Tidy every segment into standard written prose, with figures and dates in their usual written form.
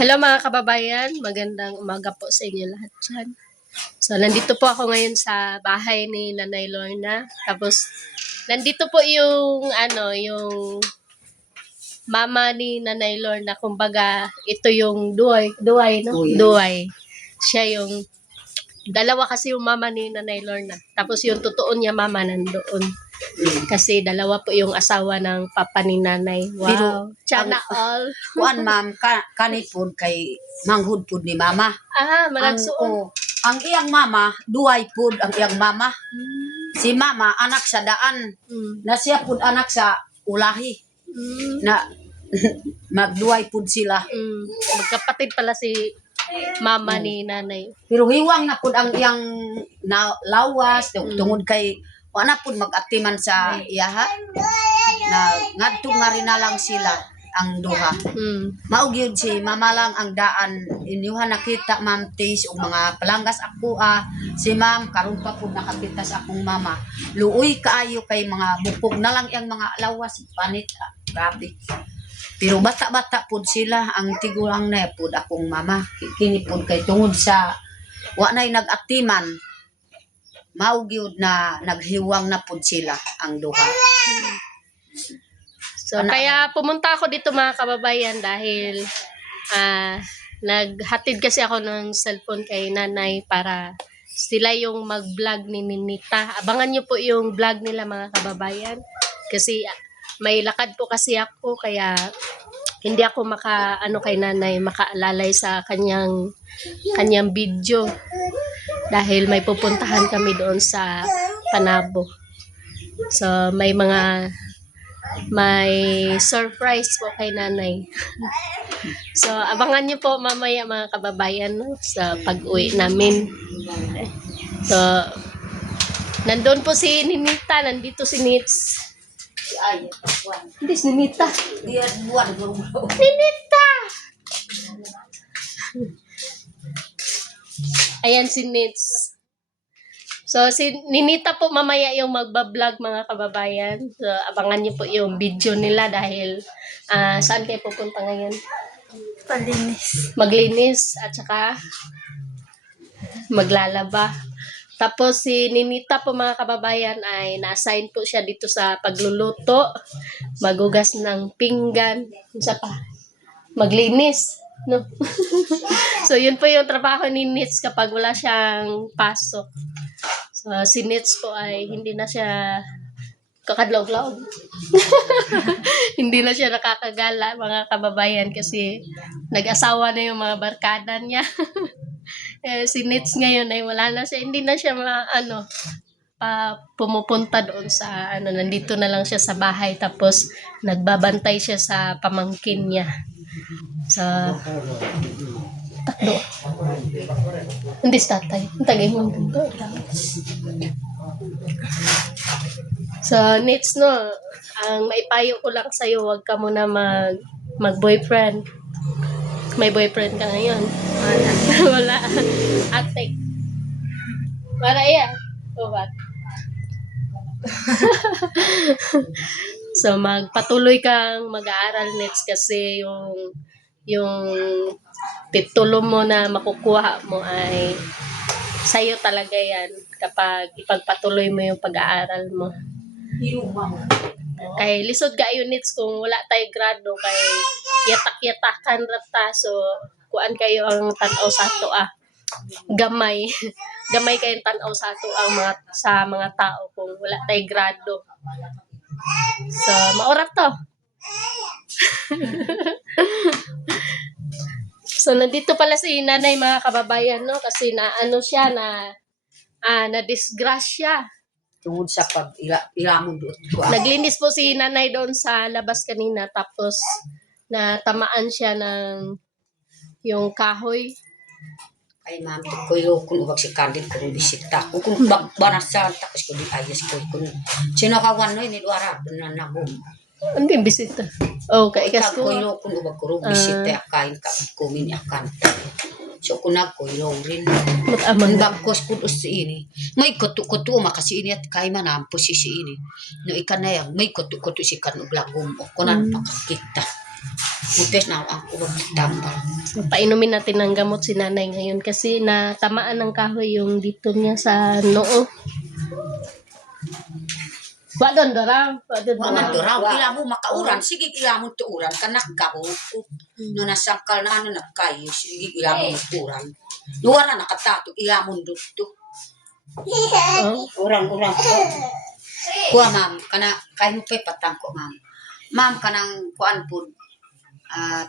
Hello mga kababayan, magandang umaga po sa inyo lahat dyan. So, nandito po ako ngayon sa bahay ni Nanay Lorna. Tapos, nandito po yung mama ni Nanay Lorna. Kumbaga, ito yung Duay, no? Duay. Siya yung, dalawa kasi yung mama ni Nanay Lorna. Tapos yung totoo niya mama nandoon. Kasi dalawa po yung asawa ng papa ni Nanay. Wow. Pero, Sana all. kuan ma'am, kanipod kay manghud pud ni mama. Malagsuon. Ang iyang mama, duay pud ang iyang mama. Si mama, anak sa daan. Na siya pud anak sa ulahi. Na magduay pud sila. Magkapatid pala si mama ni Nanay. Pero hiwang na pud ang iyang lawas, tungod kay wala pud mag-atiman sa iyaha. Na ngadto nga rin na lang sila ang duha. Mao gyud si mama lang ang daan. Inyuha nakita ma'am Tis o mga palanggas ako si ma'am karon pa pud nakakita sa akong mama. Luoy kaayo kay mga bukog na lang yang mga lawas panit. Grabe. Pero bata-bata pud sila ang tigulang na pud akong mama. Kini pud kay tungod sa wa nay nag-atiman. Mao gyud na naghiwang na pud sila ang duha. So, kaya pumunta ako dito mga kababayan dahil naghatid kasi ako ng cellphone kay Nanay para sila yung mag-vlog ni Ninita. Abangan nyo po yung vlog nila mga kababayan. Kasi may lakad po kasi ako kaya hindi ako kay Nanay makaalalay sa kanyang video. Dahil may pupuntahan kami doon sa Panabo. So, may surprise po kay Nanay. So, abangan nyo po mamaya mga kababayan no, sa pag-uwi namin. So, nandun po si Ninita, nandito si Nits. Hindi si Ninita. Ninita! Ayan si Nits. So, si Ninita po mamaya yung magbablog mga kababayan. So, abangan niyo po yung video nila dahil saan kayo pupunta ngayon? Maglinis at saka maglalaba. Tapos si Ninita po mga kababayan ay na-assign po siya dito sa pagluluto, magugas ng pinggan, isa pa, maglinis. No? So, yun po yung trabaho ni Nits kapag wala siyang pasok. So, si Nits po ay hindi na siya kakadlaw-law. Hindi na siya nakakagala, mga kababayan, kasi nag-asawa na yung mga barkada niya. Si Nits ngayon ay wala na siya. Hindi na siya pumupunta doon sa nandito na lang siya sa bahay tapos nagbabantay siya sa pamangkin niya. Sa takdo. Hindi sa tatay. Tagay mo dito. So, Nits, no, ang maipayo ko lang sa'yo, huwag ka muna mag-boyfriend. May boyfriend ka ngayon? Wala. Wala. Ate. Para iya. O ba? So, magpatuloy kang mag-aaral, Nits, kasi yung titulo mo na makukuha mo ay sa'yo talaga yan kapag ipagpatuloy mo yung pag-aaral mo. Kay lisod ka units kung wala tayo grado kay yatak-yatakan rata so kuan kayo ang tan-aw sa ato gamay gamay kayong tan-aw sa ato ang mga tao kung wala tayo grado. So maorat to. So nandito pala si Nanay mga kababayan no kasi siya na disgrasya. Tungod sa pag-ilamon doon. Naglinis po si Nanay doon sa labas kanina tapos natamaan siya ng yung kahoy. Ay ma'am, kuyo kung ubag si Candid kung bisita. Kung banasa tapos kung di ayos ko kung sino kawan no ini duara na nagum. Hindi bisita. Oh, kay kasko. Kuyo kung ubag ko bisita kain ka kumin akan. So kunag ko rin. Ang bangkos po si ini. May kutu-kutu makasi ini at kay manam posisi ini. No ikan na yang may kutu-kutu si kan uglagom o kunan pakakita. Mupes na ako tambal. So, painumin natin ng gamot si nanay ngayon kasi natamaan ng kahoy yung dito niya sa noo. Wadon darang. Wadon Wa man darang. do raw ila mo makauran sige ila mo tuuran kanak ka ho. No nasangkal na ano nagkayo sige ila mo tuuran. Luar na nakatato ila mo dito. Oh. Urang-urang ko. Kuha ma'am kana kay mo pa patangko ma'am. Ma'am kanang kuan pud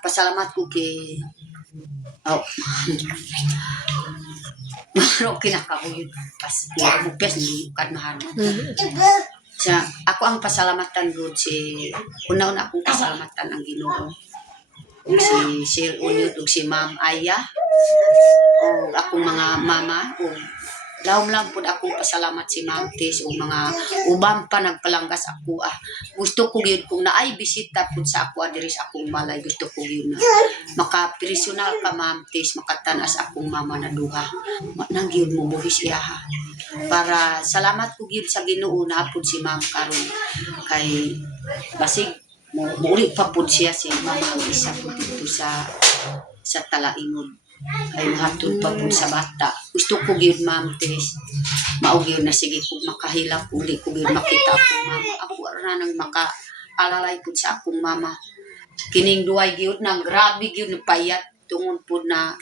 pasalamat ko kay Maro kinakabuyod pas mo pes ni kad mahal. Sa ako ang pasalamatan gud si una-una akong pasalamatan ang Ginoo. Ug si Sir Unyot ug si Ma'am Aya o akong mga mama o lawom lang pud akong pasalamat si Ma'am Tis o mga ubang pa nagpalanggas ako gusto ko gyud kung naay bisita pud sa ako diri sa akong balay gusto ko gyud na maka-personal ka Ma'am Tis makatanas akong mama na duha nang gyud mo buhis iya para salamat ko gyud sa Ginoo na pud si Ma'am karon kay basig muli pa pud siya si mama ang isa pud dito sa Talaingod ay mahatod pa pud sa bata gusto ko gyud Ma'am Tis mao gyud na sige kung makahilak kung di ko gyud makita akong mama ako ra nang makaalalay pud sa akong mama kining duay gyud nang grabe gyud na payat tungod pud na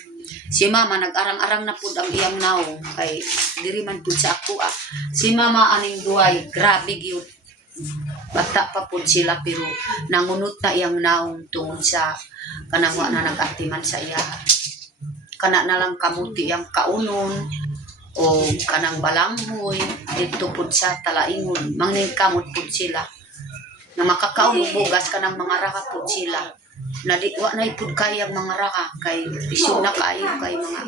si mama nag-arang-arang na pud ang iyang naong kay diri man pud sa ako si mama aning duay grabe gyud bata pa pud sila pero nangunot na iyang naong tungod sa kanang wa na nag-atiman sa iya kana na lang kamuti ang kaunon o kanang balanghoy dito pud sa Talaingod mangning kamot pud sila na makakaon og bugas kanang mga raka pud sila na di wa na pud kayang mga raka kay isyu na kaayo kay mga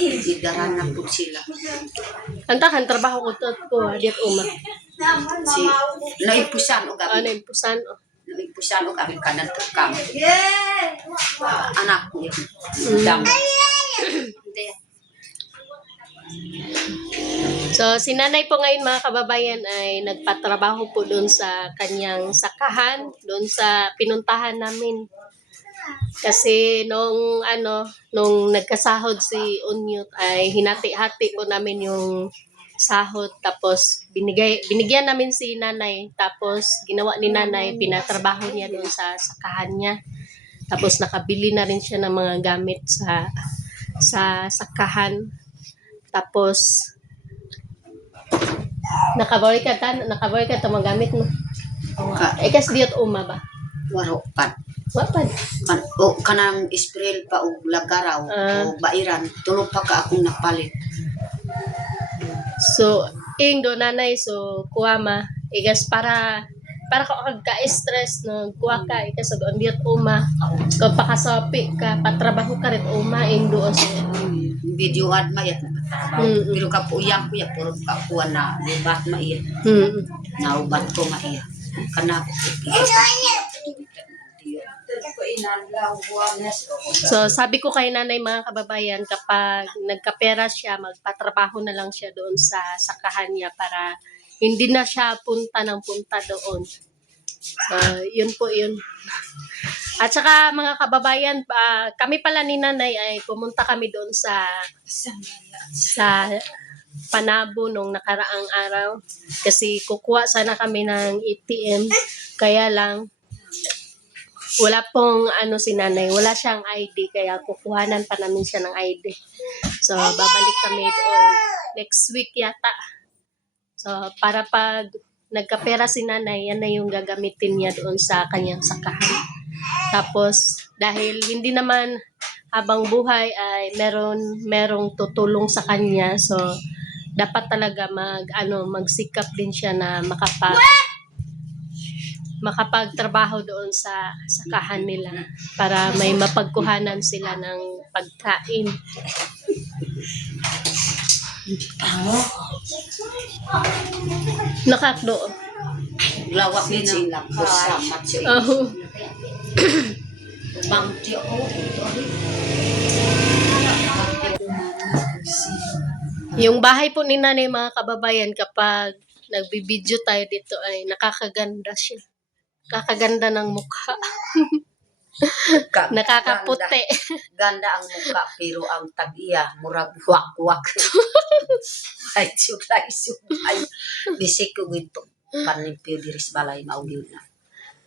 idaran na pud sila Antahan trabaho ko diat uma. si naipusan og Ano abi yung pusan? Oh. naipusan og abi kanan tukam anak ko dam So, si nanay po ngayon mga kababayan ay nagpatrabaho po doon sa kanyang sakahan, doon sa pinuntahan namin. Kasi nung nagkasahod si Unyot ay hinati-hati po namin yung sahod tapos binigyan namin si nanay tapos ginawa ni nanay pinatrabaho niya doon sa sakahan niya. Tapos nakabili na rin siya ng mga gamit sa sakahan. Tapos nakabalik ka ta mga gamit mo. Kas diot uma ba? waro pat Wapad. o kanang Israel pa og lagaraw o bairan tulo pa ka akong napalit So, do nanay so kuwama igas para ka ka-stress no kuha ka ikas og diot uma kag pakasapi ka patrabaho ka rin uma indo so video ad mayat pero kapuyang ko ya puro kapuan na libat maiya naubat ko maiya kana So, sabi ko kay nanay mga kababayan, kapag nagkapera siya, magpatrabaho na lang siya doon sa sakahan niya para hindi na siya punta ng punta doon. So, yun po yun. At saka mga kababayan, kami pala ni nanay ay pumunta kami doon sa Panabo nung nakaraang araw. Kasi kukuha sana kami ng ATM. Kaya lang, wala pong si nanay, wala siyang ID kaya kukuhanan pa namin siya ng ID. So babalik kami doon next week yata. So para pag nagkapera si nanay, yan na yung gagamitin niya doon sa kanyang sakahan. Tapos dahil hindi naman habang buhay ay merong tutulong sa kanya, so dapat talaga magsikap din siya na makapagtrabaho doon sa sakahan nila para may mapagkuhanan sila ng pagkain. Nakakdo. lawak ni sila ko samat siya Oh. bangti ako Yung bahay po ni nanay mga kababayan kapag nagbibideo tayo dito ay nakakaganda siya. Kakaganda ng mukha. Nakakaputi. Ganda ang mukha pero ang tag-iya murag wak-wak. Ay sugay. Bisik ko gito panimpiw diris balay mao gyud na.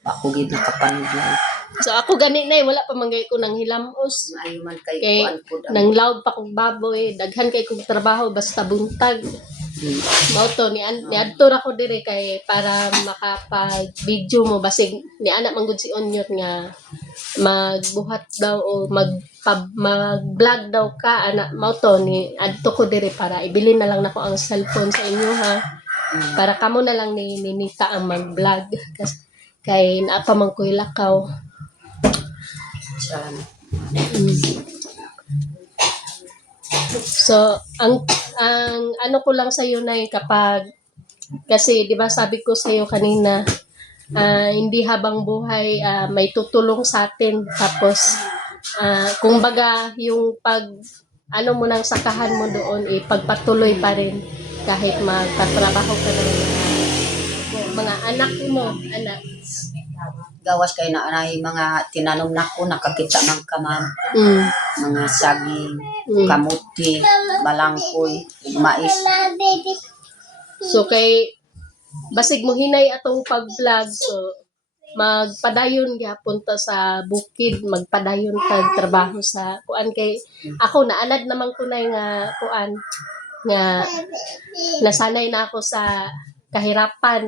Ako gid nakapanidlay. So ako gani na wala pa manggay ko ng hilamos. Maayo man kay Kay kuan pud ang nang loud pa kong baboy, daghan kay kong trabaho basta buntag. Mao to ni adto ra ko dire kay para makapag-video mo basig ni anak man gud si Onyot nga magbuhat daw o mag-vlog daw ka anak mao to ni adto ko dire para ibili na lang nako ang cellphone sa inyo ha. Para kamo na lang ni Nita ang mag-vlog kay naa pa man ko'y lakaw. Sana. So, ang ano ko lang sa iyo na kapag kasi 'di ba sabi ko sa iyo kanina hindi habang buhay may tutulong sa atin tapos kung baga yung pag ano mo nang sakahan mo doon ipagpatuloy pa rin kahit magtatrabaho ka ng mga anak mo, anak. Gawas kay na anay mga tinanom nako nakakita man ka ma'am. Mga saging, kamuti, balangkoy, mais. So kay basig mo hinay atong pag-vlog so magpadayon gyapon ta sa bukid magpadayon tag trabaho sa kuan kay ako naanad naman ko na nga kuan nga nasanay na ako sa kahirapan.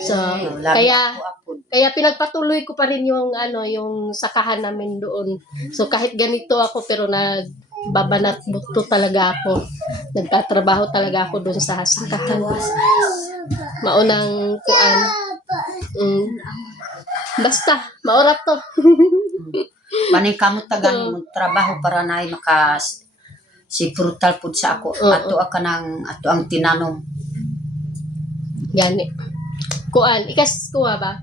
So kaya pinagpatuloy ko pa rin yung yung sakahan namin doon. So kahit ganito ako pero nagbabanat buto talaga ako. Nagtatrabaho talaga ako doon sa sakahan. Maunang kuan. Basta maorat to. Panay kamot tagan mo trabaho para nay maka si brutal pud sa ako. Ato ang tinanom. Gani. Kuan, ikas kuha ba?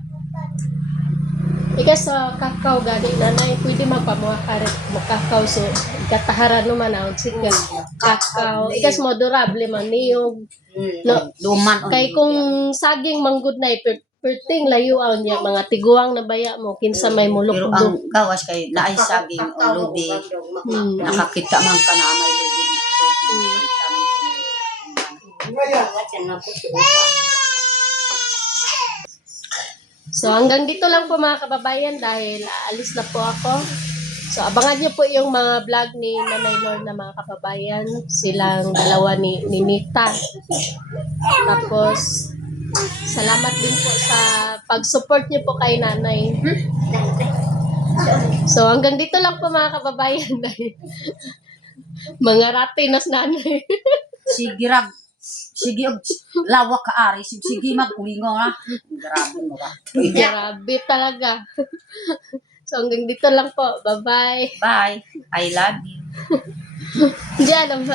Ikas sa kakao gani nanay pwede magpamuha karet mo kakao so kataharan no man sige kakao. Ikas mo durable man niyog. No, Luman kay kung saging manggod na perting layuan niya mga tiguang na baya mo kinsa may pero mulukdo. ang gawas kay naay saging o lubi. Nakakita man ka na may lubi dito. So hanggang dito lang po mga kababayan dahil aalis na po ako. So abangan niyo po yung mga vlog ni Nanay Lorna mga kababayan. Silang dalawa ni Nita. Tapos salamat din po sa pag-support niyo po kay Nanay. So hanggang dito lang po mga kababayan dahil mga ratinas Nanay. Sige lawak ka ari sige magulingo ha. Grabe mo ba? Grabe talaga. So hanggang dito lang po. Bye-bye. Bye. I love you. Diyan